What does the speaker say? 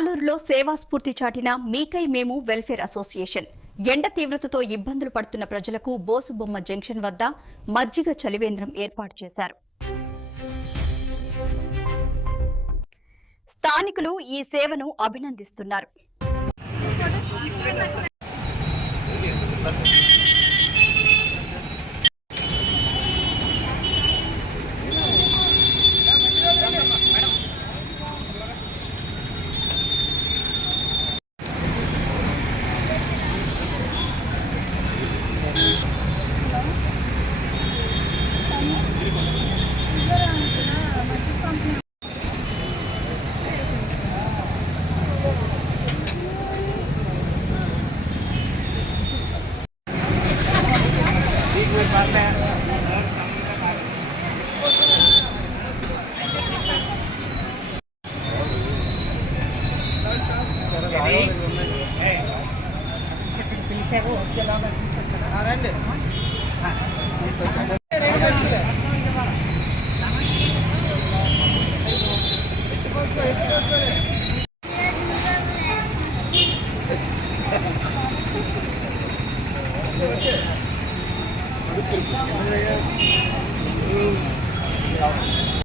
సాలూరులో సేవా స్ఫూర్తి చాటిన మీకై మేము వెల్ఫేర్ అసోసియేషన్ ఎండ తీవ్రతతో ఇబ్బందులు పడుతున్న ప్రజలకు బోసుబొమ్మ జంక్షన్ వద్ద మజ్జిగ చలివేంద్రం ఏర్పాటు చేశారు. స్థానికులు ఈ సేవను అభినందిస్తున్నారు. Okay.